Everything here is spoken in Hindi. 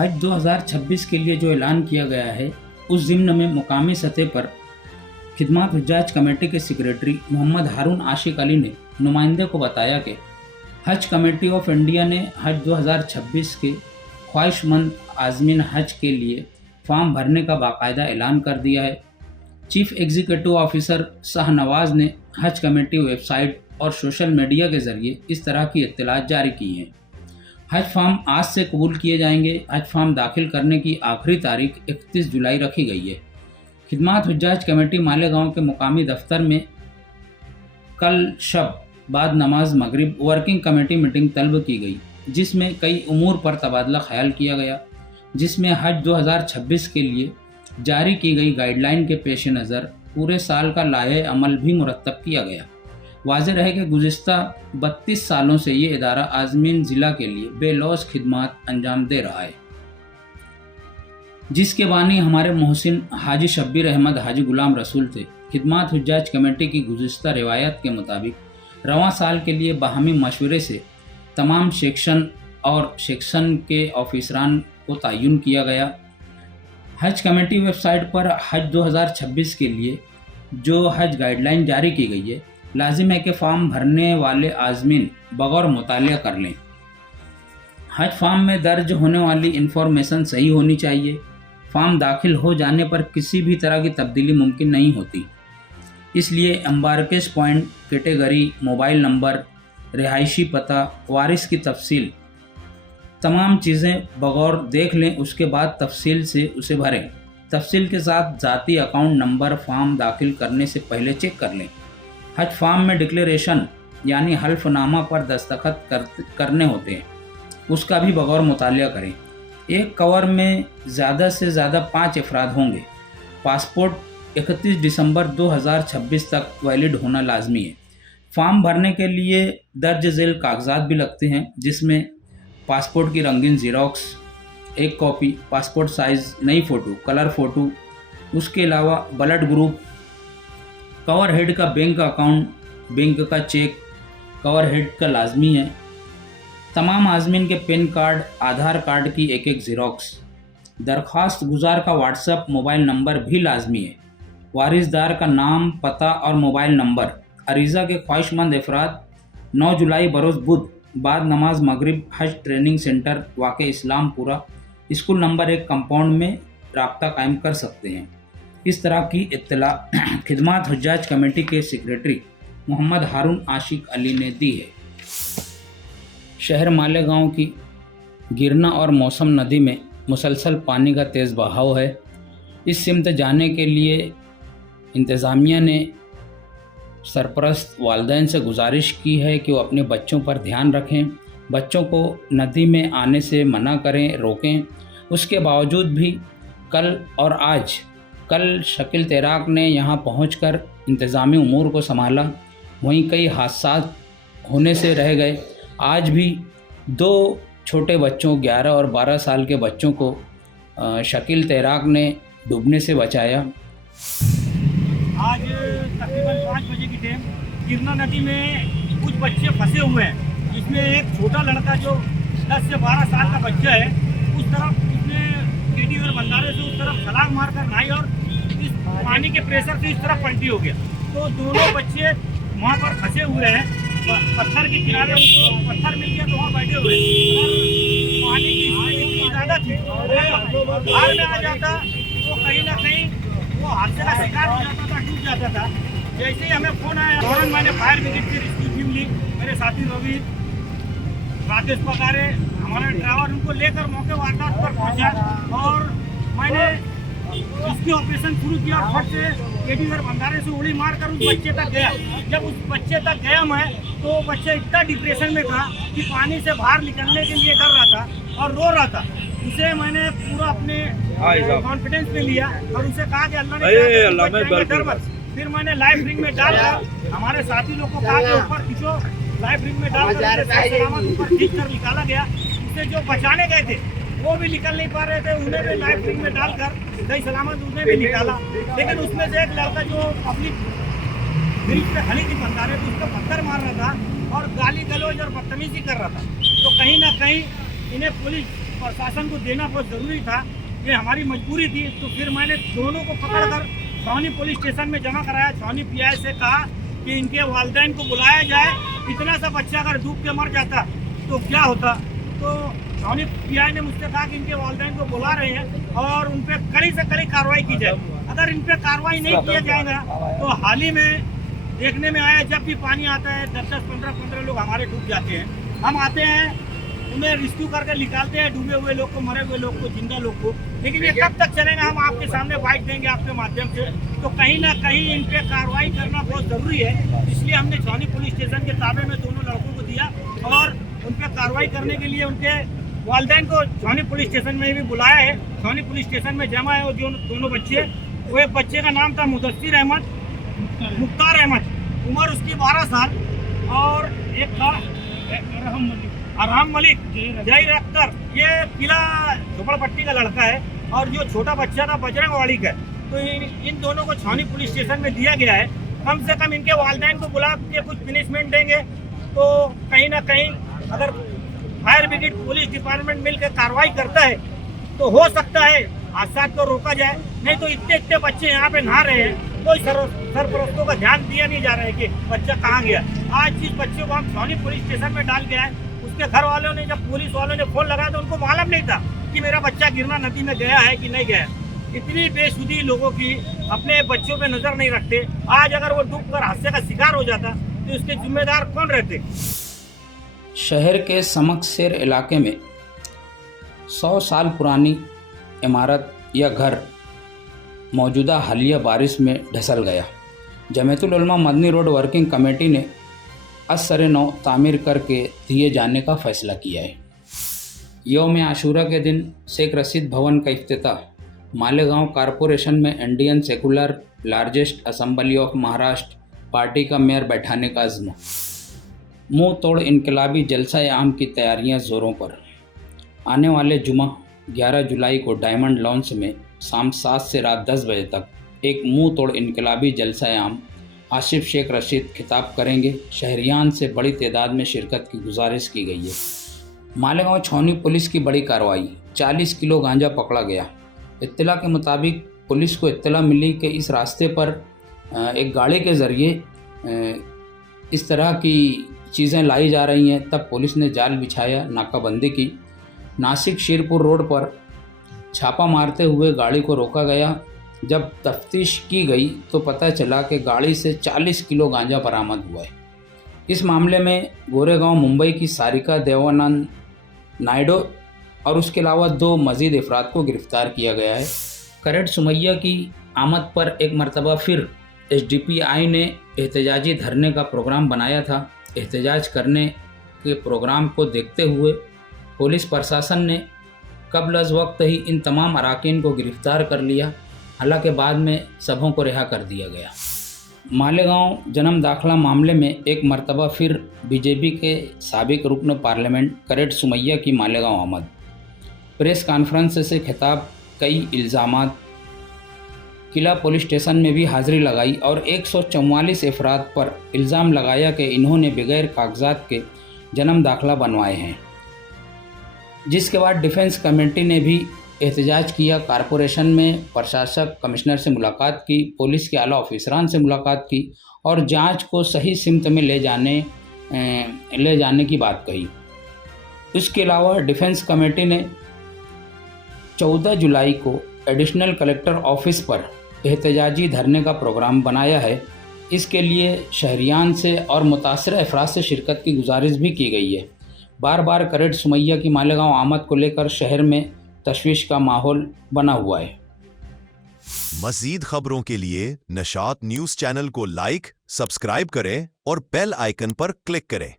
हज 2026 के लिए जो ऐलान किया गया है, उस ज़िम्न में मुकामी सतह पर खिदमत हुज्जाज कमेटी के सेक्रेटरी मोहम्मद हारून आशिक अली ने नुमाइंदे को बताया कि हज कमेटी ऑफ इंडिया ने हज 2026 के ख्वाहिशमंद आज़मीन हज के लिए फॉर्म भरने का बाकायदा ऐलान कर दिया है। चीफ एग्जीक्यूटिव ऑफिसर शाहनवाज ने हज कमेटी वेबसाइट और सोशल मीडिया के ज़रिए इस तरह की इत्तलात जारी की हैं। हज फॉर्म आज से कबूल किए जाएंगे। हज फॉर्म दाखिल करने की आखिरी तारीख 31 जुलाई रखी गई है। खिदमत हुज्जाज कमेटी मालेगांव के मुकामी दफ्तर में कल शब बाद नमाज मगरिब वर्किंग कमेटी मीटिंग तलब की गई, जिसमें कई उमूर पर तबादला ख्याल किया गया, जिसमें हज 2026 के लिए जारी की गई गाइडलाइन के पेश नज़र पूरे साल का लाहे अमल भी मुरतब किया गया। वाज़ेह रहे कि गुज़िश्ता 32 सालों से ये इदारा आज़मीन ज़िला के लिए बेलौस खिदमात अंजाम दे रहा है, जिसके बानी हमारे मोहसिन हाजी शब्बीर अहमद हाजी गुलाम रसूल थे। खिदमत हुज्जाज कमेटी की गुज़िश्ता रिवायत के मुताबिक रवां साल के लिए बाहमी मशवरे से तमाम सेक्शन और सेक्शन के ऑफिसरान को तयन किया गया। हज कमेटी वेबसाइट पर हज 2026 के लिए जो हज गाइडलाइन जारी की गई है, लाजिम है कि फॉर्म भरने वाले आज़मीन बगौर मुतालिया कर लें। हज फॉर्म में दर्ज होने वाली इंफॉर्मेशन सही होनी चाहिए। फॉर्म दाखिल हो जाने पर किसी भी तरह की तब्दीली मुमकिन नहीं होती, इसलिए एम्बार्केस पॉइंट, कैटेगरी, मोबाइल नंबर, रिहायशी पता, वारिस की तफसील, तमाम चीज़ें बगौर देख लें, उसके बाद तफसील से उसे भरें। तफसील के साथ ज़ाती अकाउंट नंबर फॉर्म दाखिल करने से पहले चेक कर लें। हज फॉर्म में डिक्लेरेशन यानी हल्फनामा पर दस्तखत करने होते हैं, उसका भी बगौर मुतालिया करें। एक कवर में ज़्यादा से ज़्यादा 5 अफराद होंगे। पासपोर्ट 31 दिसंबर 2026 तक वैलिड होना लाजमी है। फॉर्म भरने के लिए दर्ज झेल कागजात भी लगते हैं, जिसमें पासपोर्ट की रंगीन ज़ेरॉक्स 1 कॉपी, पासपोर्ट साइज़ नई फ़ोटो, कलर फ़ोटो, उसके अलावा ब्लड ग्रुप, कवर हेड का बैंक अकाउंट, बैंक का चेक कवर हेड का लाजमी है। तमाम आज़मीन के पैन कार्ड, आधार कार्ड की एक ज़ेरॉक्स, दरख्वास्त गुजार का व्हाट्सएप मोबाइल नंबर भी लाजमी है। वारिसदार का नाम, पता और मोबाइल नंबर। अरीज़ा के ख्वाहिशमंद अफराद 9 जुलाई बरोज़ बुध बाद नमाज मगरिब हज ट्रेनिंग सेंटर वाक़ इस्लामपुरा स्कूल नंबर 1 कंपाउंड में राब्ता कायम कर सकते हैं। इस तरह की इत्तला खिदमत हुज्जाज कमेटी के सेक्रेटरी मोहम्मद हारून आशिक अली ने दी है। शहर मालेगांव की गिरना और मौसम नदी में मुसलसल पानी का तेज़ बहाव है। इस सिमत जाने के लिए इंतज़ामिया ने सरपरस्त वालिदैन से गुजारिश की है कि वो अपने बच्चों पर ध्यान रखें, बच्चों को नदी में आने से मना करें, रोकें। उसके बावजूद भी कल और आज, कल शकील तैराक ने यहाँ पहुंचकर इंतज़ामी उमूर को संभाला, वहीं कई हादसा होने से रह गए। आज भी 2 छोटे बच्चों 11 और 12 साल के बच्चों को शकील तैराक ने डूबने से बचाया। आज तकरीबन 5 बजे की टाइम गिरना नदी में कुछ बच्चे फंसे हुए हैं, जिसमें एक छोटा लड़का जो 10 से 12 साल का बच्चा है, उस तरफ उसने केडी और बंधारे से उस तरफ छलांग मारकर नहाई और इस पानी के प्रेशर से इस तरफ पलटी हो गया। तो दोनों बच्चे वहाँ पर फंसे हुए हैं, पत्थर के किनारे उनको पत्थर मिल गया तो वहाँ बैठे हुए हैं। पानी की स्पीड इतनी ज़्यादा थी, बाहर में आ जाता तो कहीं ना कहीं वो हादसे का शिकार हो जाता था, डूब जाता था। जैसे ही हमें फ़ोन आया फौरन मैंने फायर ब्रिगेड की रेस्क्यू टीम ली। मेरे साथी रोहित, राकेश पकारे, हमारा ड्राइवर, उनको लेकर मौके वारदात पर पहुँचा और मैंने इसकी ऑपरेशन शुरू किया। फट से केडी और बंधारे से उड़ी मारकर उस बच्चे तक गया। जब उस बच्चे तक गया मैं, तो बच्चा इतना डिप्रेशन में था कि पानी से बाहर निकलने के लिए कर रहा था और रो रहा था। उसे मैंने पूरा अपने कॉन्फिडेंस में लिया और उसे कहा कि अल्लाह ने डर मत। फिर मैंने लाइफ रिंग में डालकर हमारे साथी लोग को कहा कि ऊपर खींचो। लाइफ रिंग में डालकर सलामत ऊपर खींच कर निकाला गया। उसे जो बचाने गए थे वो भी निकल नहीं पा रहे थे, उन्हें भी लाइफ रिंग में डालकर सही सलामत उन्हें भी निकाला। लेकिन उसमें से एक लड़का जो अपनी ब्रिज पे खड़ी थी बंधारे, तो उसको पत्थर मार रहा था और गाली गलौज और बदतमीजी कर रहा था। तो कहीं ना कहीं इन्हें पुलिस प्रशासन को देना बहुत ज़रूरी था, ये हमारी मजबूरी थी। तो फिर मैंने दोनों को पकड़कर छावनी पुलिस स्टेशन में जमा कराया। छावनी पीआई से कहा कि इनके वालिदैन को बुलाया जाए, इतना सा बच्चा अगर डूब के मर जाता तो क्या होता। तो छावनी पीआई ने मुझसे कहा कि इनके वालिदैन को बुला रहे हैं और उन पर कड़ी से कड़ी कार्रवाई की जाए। अगर इन पर कार्रवाई नहीं किया जाएगा तो हाल ही में देखने में आया, जब भी पानी आता है 10-10, 15-15 लोग हमारे डूब जाते हैं। हम आते हैं, उन्हें रेस्क्यू करके निकालते हैं, डूबे हुए लोग को, मरे हुए लोग को, जिंदा लोग को। लेकिन ये कब तक चलेगा? हम आपके सामने बाइट देंगे आपके माध्यम से। तो कहीं ना कहीं इन पे कार्रवाई करना बहुत ज़रूरी है। इसलिए हमने छावनी पुलिस स्टेशन के ताबे में दोनों लड़कों को दिया और उन पर कार्रवाई करने के लिए उनके वालिदैन को छावनी पुलिस स्टेशन में भी बुलाया है। छावनी पुलिस स्टेशन में जमा है वो जो दोनों बच्चे। वो एक बच्चे का नाम था मुदस्सिर अहमद, मुख्तार अहमद, उम्र उसकी 12 साल, और एक था अरहम मलिक, जहीर अख्तर, ये किला झोपड़पट्टी का लड़का है। और जो छोटा बच्चा था बजरंगवाड़ी का। तो इन दोनों को छावनी पुलिस स्टेशन में दिया गया है। कम से कम इनके वालिदैन को बुला के कुछ पनिशमेंट देंगे तो कहीं ना कहीं अगर फायर ब्रिगेड पुलिस डिपार्टमेंट मिलकर कार्रवाई करता है तो हो सकता है हादसा को रोका जाए। नहीं तो इतने बच्चे यहाँ पे नहा रहे हैं, कोई सरपरस्तों का ध्यान दिया नहीं जा रहा है कि बच्चा कहाँ गया। आज जिस बच्चे को हम छावनी पुलिस स्टेशन में डाल के आए, उसके घर वालों ने, जब पुलिस वालों ने फोन लगाया तो उनको मालूम नहीं था कि मेरा बच्चा गिरना नदी में गया है कि नहीं गया। इतनी बेसुधी लोगों की अपने बच्चों पे नजर नहीं रखते। आज अगर वो डूबकर हादसे का शिकार हो जाता तो इसके जिम्मेदार कौन रहते? शहर के समकसेर इलाके में 100 साल पुरानी इमारत या घर मौजूदा हालिया बारिश में धसल गया। जमीयतुल उलमा मदनी रोड वर्किंग कमेटी ने असर नौ तामीर करके दिए जाने का फैसला किया है। यौम आशूरा के दिन शेख रशीद भवन का इफ्तिताह मालेगांव कॉरपोरेशन में Indian secular largest assembly of Maharashtra party का मेयर बैठाने का अज़्म। मुंह तोड़ इनकलाबी जलसा आम की तैयारियां ज़ोरों पर। आने वाले जुमा 11 जुलाई को डायमंड लॉन्च में शाम 7 से रात 10 बजे तक एक मुंह तोड़ इनकलाबी जलसा आम आसिफ शेख रशीद खिताब करेंगे। शहरियान से बड़ी तादाद में शिरकत की गुजारिश की गई है। मालेगांव छावनी पुलिस की बड़ी कार्रवाई, 40 किलो गांजा पकड़ा गया। इत्तला के मुताबिक पुलिस को इत्तला मिली कि इस रास्ते पर एक गाड़ी के ज़रिए इस तरह की चीज़ें लाई जा रही हैं। तब पुलिस ने जाल बिछाया, नाकाबंदी की। नासिक शिरपुर रोड पर छापा मारते हुए गाड़ी को रोका गया। जब तफ्तीश की गई तो पता चला कि गाड़ी से 40 किलो गांजा बरामद हुआ है। इस मामले में गोरेगांव मुंबई की सारिका देवानंद नायडू और उसके अलावा 2 मज़ीद अफराद को गिरफ्तार किया गया है। करेट सुमैया की आमद पर एक मरतबा फिर SDPI ने एहतजाजी धरने का प्रोग्राम बनाया था। एहतजाज करने के प्रोग्राम को देखते हुए पुलिस प्रशासन ने कबल अज़ वक्त ही इन तमाम अराकीन को गिरफ्तार कर लिया। हालांकि बाद में सबों को रिहा कर दिया गया। मालेगांव जन्म दाखिला मामले में एक मरतबा फिर BJP के साबिक रुकन पार्लियामेंट करेट सुमैया की मालेगांव आमद। प्रेस कॉन्फ्रेंस से खिताब, कई इल्ज़ामात। किला पुलिस स्टेशन में भी हाज़िरी लगाई और 144 अफराद पर इल्ज़ाम लगाया कि इन्होंने बगैर कागजात के जन्म दाखिला बनवाए हैं। जिसके बाद डिफेंस कमेटी ने भी एहतजाज किया। कॉरपोरेशन में प्रशासक कमिश्नर से मुलाकात की, पुलिस के आला ऑफिसरान से मुलाकात की और जांच को सही सिमत में ले जाने की बात कही। इसके अलावा डिफेंस कमेटी ने 14 जुलाई को एडिशनल कलेक्टर ऑफिस पर एहतजाजी धरने का प्रोग्राम बनाया है। इसके लिए शहरियान से और मुतासर अफराद से शिरकत की गुजारिश भी की गई है। बार बार करेट सुमैया की मालेगांव आमद को लेकर शहर में तशवीश का माहौल बना हुआ है। मज़ीद खबरों के लिए नशात न्यूज़ चैनल को लाइक, सब्सक्राइब करें और बेल आइकन पर क्लिक करें।